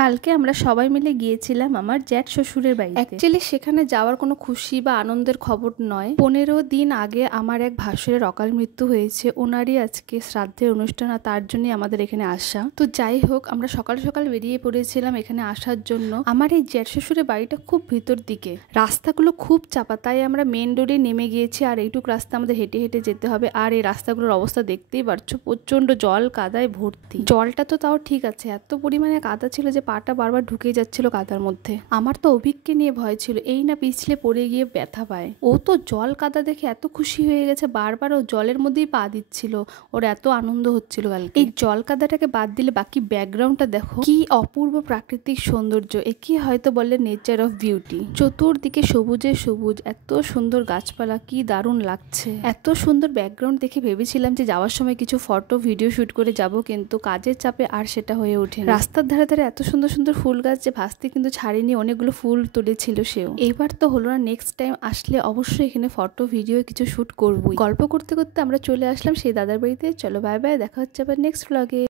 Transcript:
কালকে আমরা সবাই মিলে গিয়েছিলাম আমার জ্যাঠ শ্বশুরের বাড়িতে। অ্যাকচুয়ালি সেখানে যাওয়ার কোনো খুশি বা আনন্দের খবর নয়। 15 দিন আগে আমার এক ভাসুরের অকাল মৃত্যু হয়েছে, ওনারই আজকে শ্রাদ্ধের অনুষ্ঠান, আর তার জন্যই আমাদের এখানে আসা। তো যাই হোক, আমরা সকাল সকাল বেরিয়ে পড়েছিলাম এখানে আসার জন্য। আমার এই জ্যাঠ শ্বশুরের বাড়িটা খুব ভিতর দিকে, রাস্তাগুলো খুব চাপা, তাই আমরা মেন রোডে নেমে গিয়েছি। আর এইটুক রাস্তা আমাদের হেঁটে হেঁটে যেতে হবে। আর এই রাস্তাগুলোর অবস্থা দেখতেই পারছো, প্রচন্ড জল কাদায় ভর্তি। জলটা তো তাও ঠিক আছে, এত পরিমাণে কাদা ছিল যে পাটা বারবার ঢুকে যাচ্ছিল কাদার মধ্যে। আমার তো অভিককে নিয়ে ভয় ছিল, এই না পিছলে পড়ে গিয়ে ব্যথা পায়। ও তো জল কাদা দেখে এত খুশি হয়ে গেছে, বারবার ও জলের মধ্যেই পা দিচ্ছিল, ওর এত আনন্দ হচ্ছিল কালকে। এই জল কাদাটাকে বাদ দিলে বাকি ব্যাকগ্রাউন্ডটা দেখো, কি অপূর্ব প্রাকৃতিক সৌন্দর্য। একে হয়তো বলে নেচার অফ বিউটি। চতুর্দিকে সবুজে সবুজ, এত সুন্দর গাছপালা, কি দারুণ লাগছে। এত সুন্দর ব্যাকগ্রাউন্ড দেখে ভেবেছিলাম যে যাওয়ার সময় কিছু ফটো ভিডিও শুট করে যাব, কিন্তু কাজের চাপে আর সেটা হয়ে ওঠে। রাস্তার ধারে ধারে এত সুন্দর সুন্দর ফুল গাছ যে ভাসতে কিন্তু ছাড়েনি, অনেকগুলো ফুল তুলেছিল সেও। এবার তো হলো না, নেক্সট টাইম আসলে অবশ্যই এখানে ফটো ভিডিও কিছু শুট করবো। গল্প করতে করতে আমরা চলে আসলাম সেই দাদার বাড়িতে। চলো বাই বাই, দেখা হচ্ছে আবার নেক্সট ব্লগে।